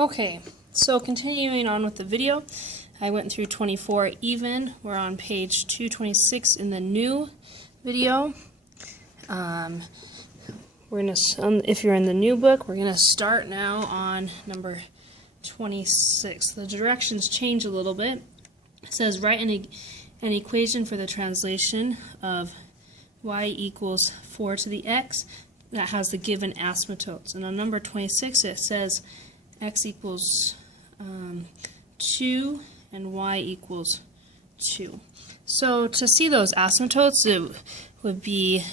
Okay, so continuing on with the video, I went through 24 even. We're on page 226 in the new video. If you're in the new book, we're gonna start now on number 26. The directions change a little bit. It says write an equation for the translation of y equals 4 to the x that has the given asymptotes. And on number 26 it says x equals 2 and y equals 2. So to see those asymptotes, it would be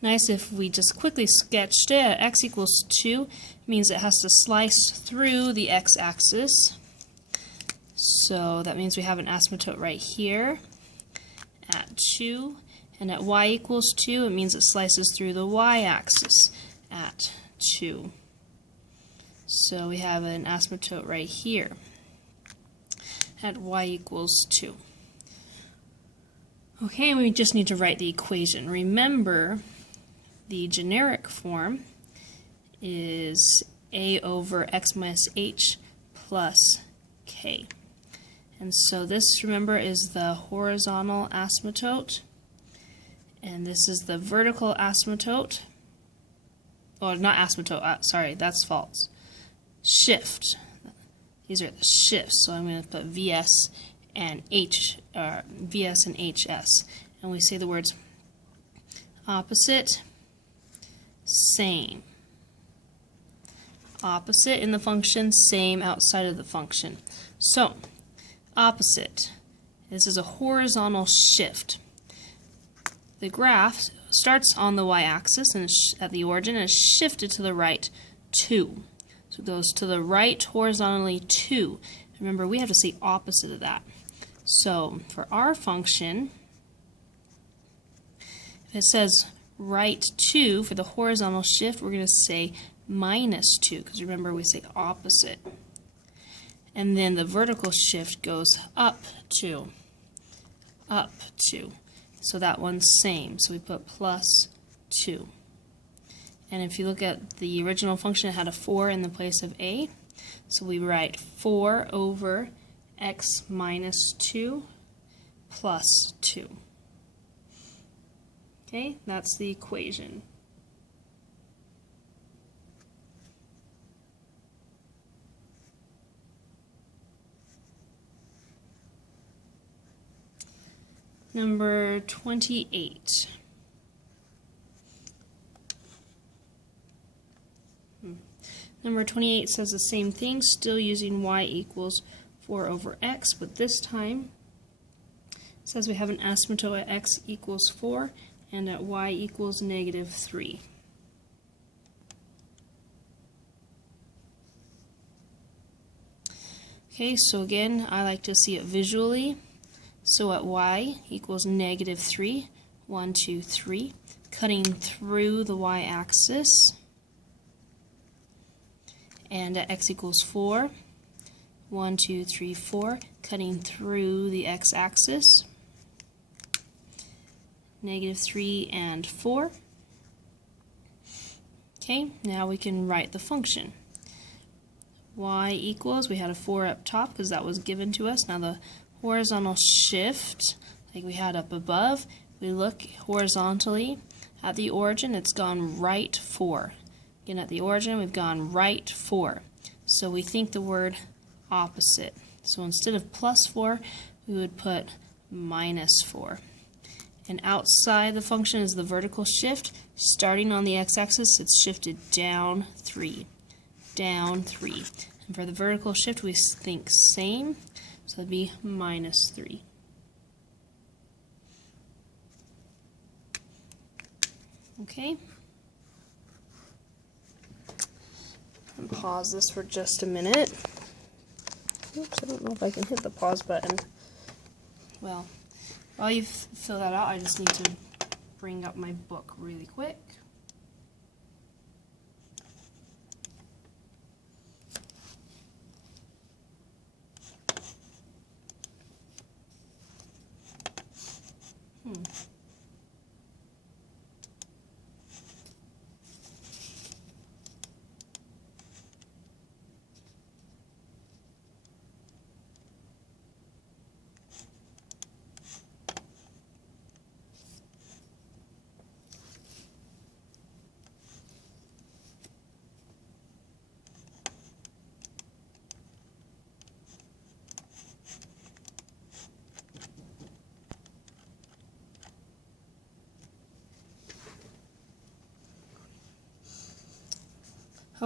nice if we just quickly sketched it. X equals 2 means it has to slice through the x-axis. So that means we have an asymptote right here at 2. And at y equals 2, it means it slices through the y-axis at 2. So we have an asymptote right here at y equals 2. Okay, we just need to write the equation. Remember, the generic form is a over x minus h plus k. And so this, remember, is the horizontal asymptote, and this is the vertical asymptote. Oh, not asymptote, sorry, that's false. Shift. These are the shifts, so I'm going to put VS and VS and HS. And we say the words opposite, same. Opposite in the function, same outside of the function. So, opposite. This is a horizontal shift. The graph starts on the y-axis and at the origin and is shifted to the right 2. So it goes to the right horizontally 2. Remember, we have to say opposite of that. So for our function, if it says right 2 for the horizontal shift, we're going to say minus 2, because remember we say opposite. And then the vertical shift goes up 2, up 2. So that one's same, so we put plus 2. And if you look at the original function, it had a 4 in the place of a. So we write 4 over x minus 2 plus 2. Okay, that's the equation. Number 28. Number 28 says the same thing, still using y equals 4 over x, but this time it says we have an asymptote at x equals 4 and at y equals negative 3. Okay, so again, I like to see it visually. So at y equals negative 3, 1, 2, 3, cutting through the y-axis. And at x equals 4, 1, 2, 3, 4, cutting through the x-axis. Negative 3 and 4. Okay, now we can write the function. Y equals, we had a 4 up top because that was given to us. Now the horizontal shift, like we had up above, we look horizontally at the origin, it's gone right 4. Again, at the origin, we've gone right 4. So we think the word opposite. So instead of plus 4, we would put minus 4. And outside the function is the vertical shift. Starting on the x-axis, it's shifted down 3. Down 3. And for the vertical shift, we think same. So that'd be minus 3. Okay. And pause this for just a minute. Oops, I don't know if I can hit the pause button. Well, while you fill that out, I just need to bring up my book really quick.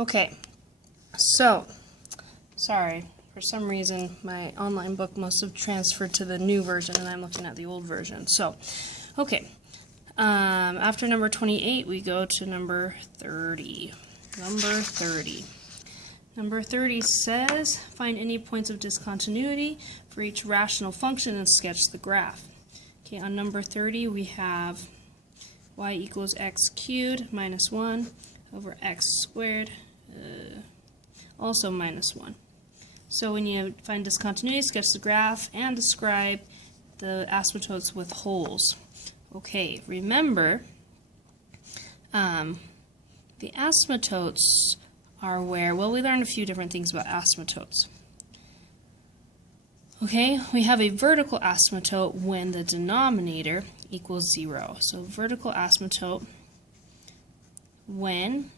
Okay, so, sorry, for some reason my online book must have transferred to the new version and I'm looking at the old version. So, okay, after number 28 we go to number 30. Number 30. Number 30 says, find any points of discontinuity for each rational function and sketch the graph. Okay, on number 30 we have y equals x cubed minus 1 over x squared, also minus 1. So when you find discontinuity, sketch the graph and describe the asymptotes with holes. Okay, remember, the asymptotes are where, well, we learned a few different things about asymptotes. Okay, we have a vertical asymptote when the denominator equals 0. So vertical asymptote when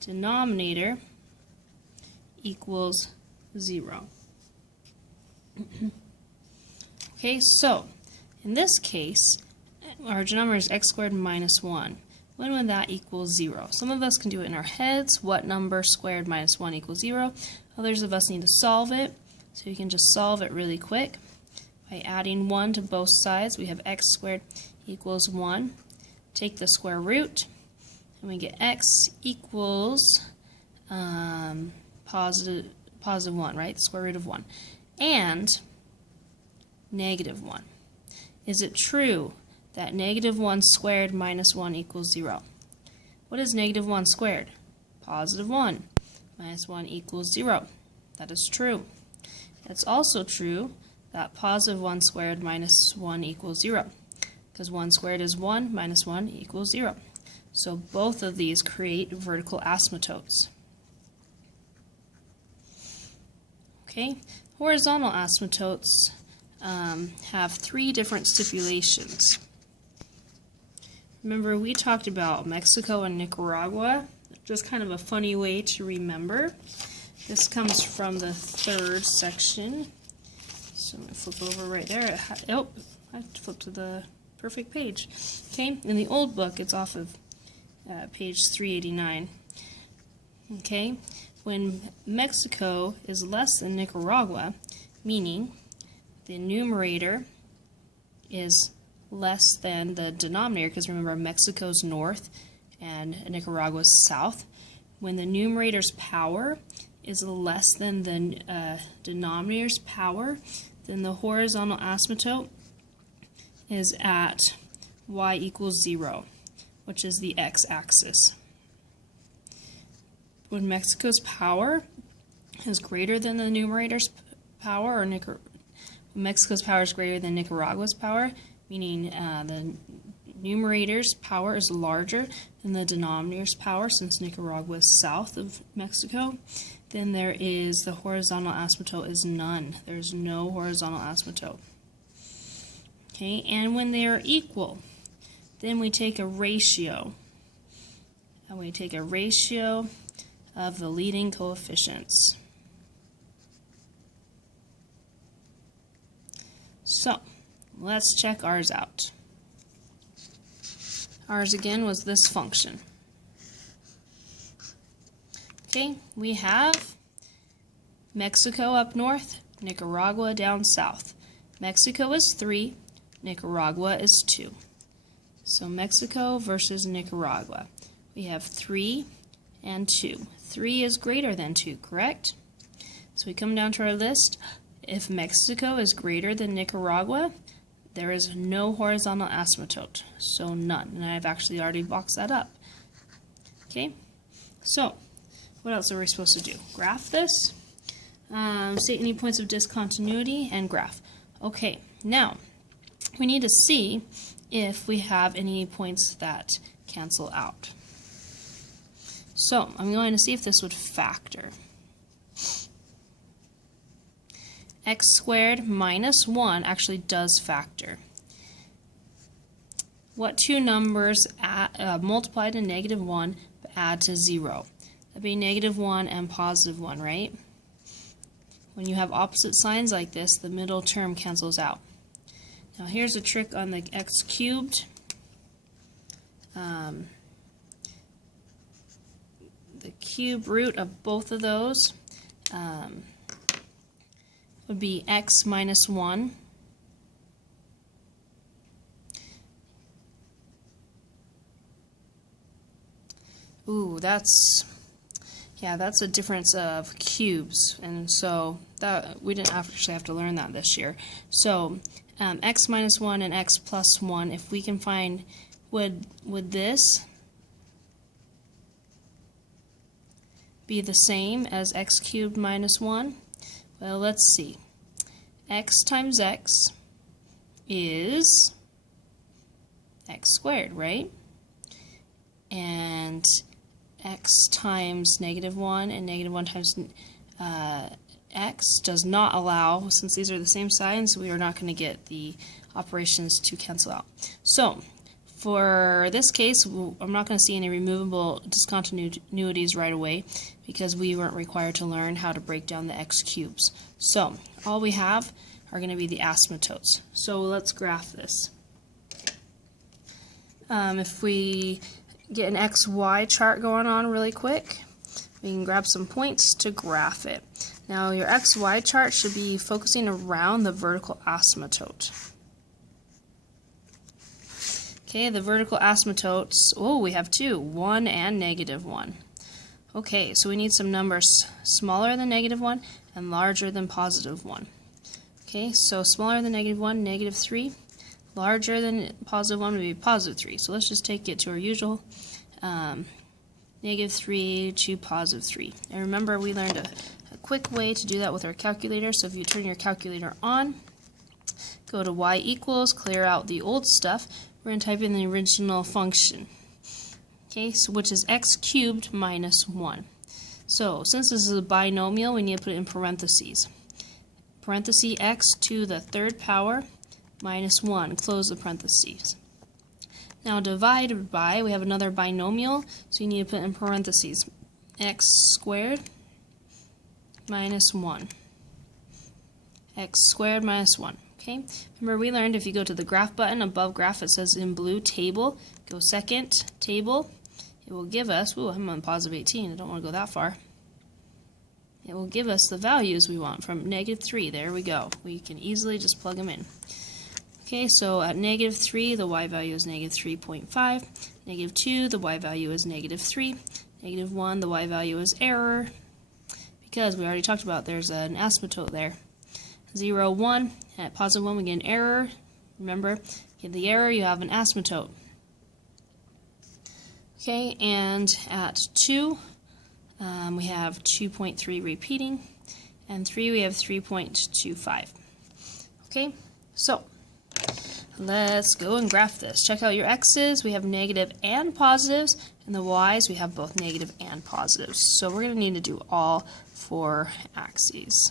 denominator equals 0. Okay, so in this case, our denominator is x squared minus 1. When would that equal 0? Some of us can do it in our heads. What number squared minus 1 equals 0? Others of us need to solve it. So you can just solve it really quick. By adding 1 to both sides, we have x squared equals 1. Take the square root, and we get x equals positive 1, right? The square root of 1. And negative 1. Is it true that negative 1 squared minus 1 equals 0? What is negative 1 squared? Positive 1 minus 1 equals 0. That is true. It's also true that positive 1 squared minus 1 equals 0, because 1 squared is 1 minus 1 equals 0. So both of these create vertical asymptotes. Okay, horizontal asymptotes have 3 different stipulations. Remember, we talked about Mexico and Nicaragua, just kind of a funny way to remember. This comes from the 3rd section. So I'm going to flip over right there. Oh, I flipped to the perfect page. Okay, in the old book, it's off of page 389. Okay, when Mexico is less than Nicaragua, meaning the numerator is less than the denominator, because remember, Mexico's north and Nicaragua's south. When the numerator's power is less than the denominator's power, then the horizontal asymptote is at y equals 0, which is the x-axis. When Mexico's power is greater than the numerator's power, or Mexico's power is greater than Nicaragua's power, meaning the numerator's power is larger than the denominator's power, since Nicaragua is south of Mexico, then there is the horizontal asymptote is none. There's no horizontal asymptote. Okay, and when they are equal, then we take a ratio. And we take a ratio of the leading coefficients. So, let's check ours out. Ours again was this function. Okay, we have Mexico up north, Nicaragua down south. Mexico is 3, Nicaragua is 2. So Mexico versus Nicaragua. We have 3 and 2. 3 is greater than 2, correct? So we come down to our list. If Mexico is greater than Nicaragua, there is no horizontal asymptote, so none. And I've actually already boxed that up. Okay, so what else are we supposed to do? Graph this, state any points of discontinuity, and graph. Okay, now we need to see if we have any points that cancel out. So I'm going to see if this would factor. X squared minus 1 actually does factor. What two numbers multiply to negative 1 but add to 0? That'd be negative 1 and positive 1, right? When you have opposite signs like this, the middle term cancels out. Now here's a trick on the x cubed. the cube root of both of those would be x minus 1. Ooh, that's a difference of cubes, and so that we didn't actually have to learn that this year. So x minus 1 and x plus 1, if we can find, would this be the same as x cubed minus 1? Well, let's see. X times x is x squared, right? And x times negative 1 and negative 1 times x does not allow, since these are the same signs, we are not going to get the operations to cancel out. So for this case, I'm not going to see any removable discontinuities right away because we weren't required to learn how to break down the x cubes. So all we have are going to be the asymptotes. So let's graph this. If we get an XY chart going on really quick, we can grab some points to graph it. Now your XY chart should be focusing around the vertical asymptote. Okay, the vertical asymptotes, oh, we have two, 1 and negative 1. Okay, so we need some numbers smaller than negative 1 and larger than positive 1. Okay, so smaller than negative 1, negative 3. Larger than positive 1 would be positive 3. So let's just take it to our usual negative 3 to positive 3. And remember, we learned a quick way to do that with our calculator. So if you turn your calculator on, go to y equals, clear out the old stuff. We're going to type in the original function, okay, so which is x cubed minus 1. So since this is a binomial, we need to put it in parentheses. Parenthesis x to the third power minus 1, close the parentheses. Now divided by, we have another binomial, so you need to put in parentheses x squared minus 1. X squared minus 1. Okay. Remember, we learned if you go to the graph button above graph, it says in blue table. Go second table. It will give us, ooh, I'm on positive 18. I don't want to go that far. It will give us the values we want from negative 3. There we go. We can easily just plug them in. Okay, so at negative 3, the y value is negative 3.5. Negative 2, the y value is negative 3. Negative 1, the y value is error. Because we already talked about there's an asymptote there. 0, 1. At positive 1, we get an error. Remember, get the error, you have an asymptote. Okay, and at 2, we have 2.3 repeating, and 3, we have 3.25. Okay, so let's go and graph this. Check out your x's. We have negative and positives, and the y's, we have both negative and positives. So we're going to need to do all 4 axes.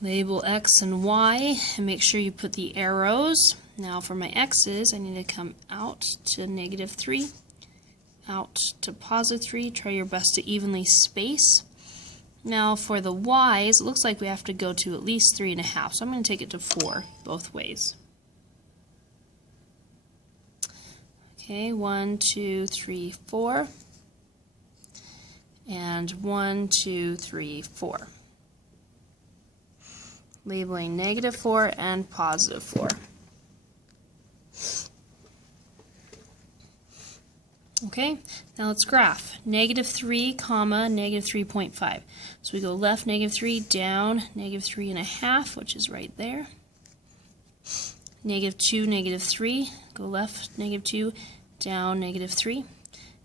Label x and y and make sure you put the arrows. Now for my x's, I need to come out to negative 3, out to positive 3. Try your best to evenly space. Now for the y's, it looks like we have to go to at least 3.5, so I'm going to take it to 4 both ways. Okay, 1, 2, 3, 4, and 1, 2, 3, 4. Labeling negative 4 and positive 4. Okay, now let's graph. Negative 3, comma, negative 3.5. So we go left, negative 3, down, negative 3.5, which is right there. Negative 2, negative 3, go left, negative 2, down, negative 3.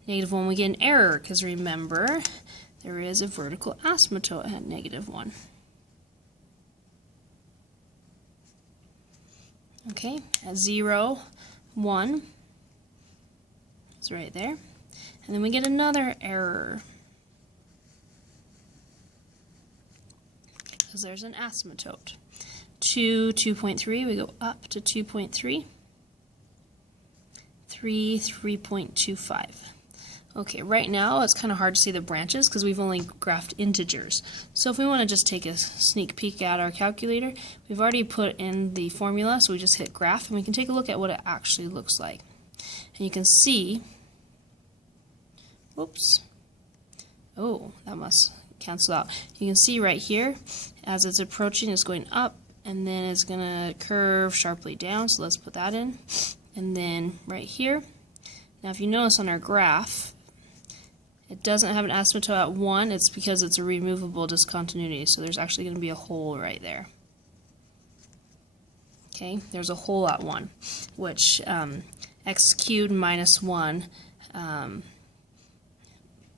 Negative 1, we get an error, because remember, there is a vertical asymptote at negative 1. Okay, at 0, 1, it's right there. And then we get another error, because there's an asymptote. 2, 2.3, we go up to 2.3. 3, 3.25. Okay, right now it's kind of hard to see the branches because we've only graphed integers. So if we want to just take a sneak peek at our calculator, we've already put in the formula, so we just hit graph and we can take a look at what it actually looks like. And you can see, whoops, oh, that must cancel out. You can see right here, as it's approaching, it's going up and then it's going to curve sharply down, so let's put that in. And then right here, now if you notice on our graph, it doesn't have an asymptote at 1, it's because it's a removable discontinuity, so there's actually going to be a hole right there. Okay, there's a hole at 1, which x cubed minus 1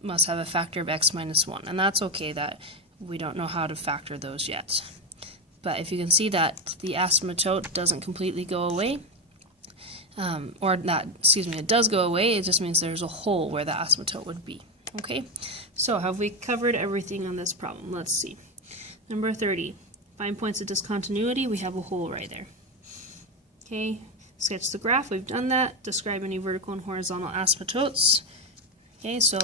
must have a factor of x minus 1, and that's okay that we don't know how to factor those yet. But if you can see that the asymptote doesn't completely go away, it does go away, it just means there's a hole where the asymptote would be. Okay, so have we covered everything on this problem? Let's see. Number 30, find points of discontinuity. We have a hole right there. Okay, sketch the graph. We've done that. Describe any vertical and horizontal asymptotes. Okay, so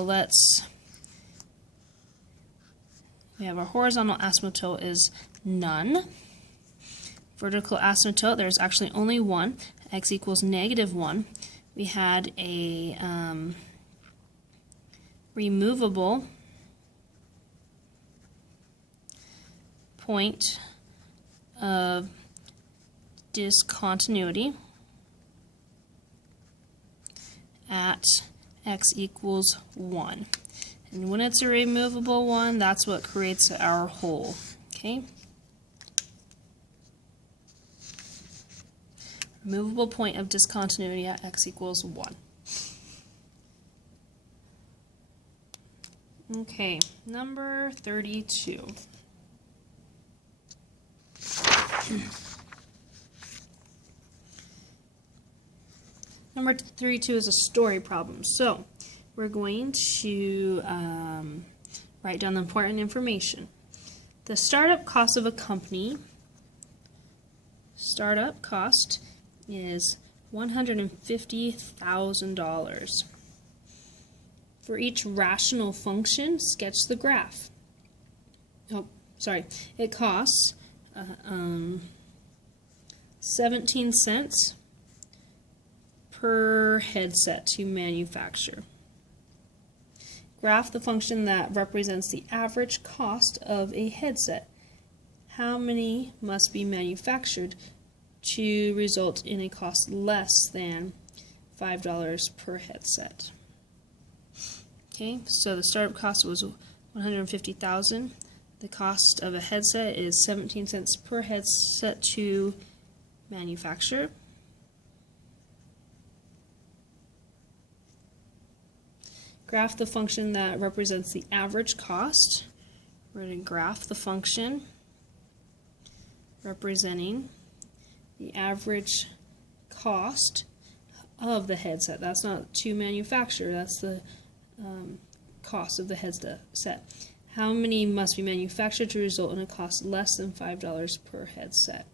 we have our horizontal asymptote is none. Vertical asymptote, there's actually only one. X equals -1. We had a removable point of discontinuity at x equals 1. And when it's a removable one, that's what creates our hole. Okay? Removable point of discontinuity at x equals 1. Okay, number 32. Number 32 is a story problem. So we're going to write down the important information. The startup cost of a company, startup cost is $150,000. For each rational function, sketch the graph. Oh, sorry. It costs 17 cents per headset to manufacture. Graph the function that represents the average cost of a headset. How many must be manufactured to result in a cost less than $5 per headset? Okay, so the startup cost was $150,000. The cost of a headset is 17 cents per headset to manufacture. Graph the function that represents the average cost. We're going to graph the function representing the average cost of the headset. That's not to manufacture, that's the cost of the headset. How many must be manufactured to result in a cost less than $5 per headset?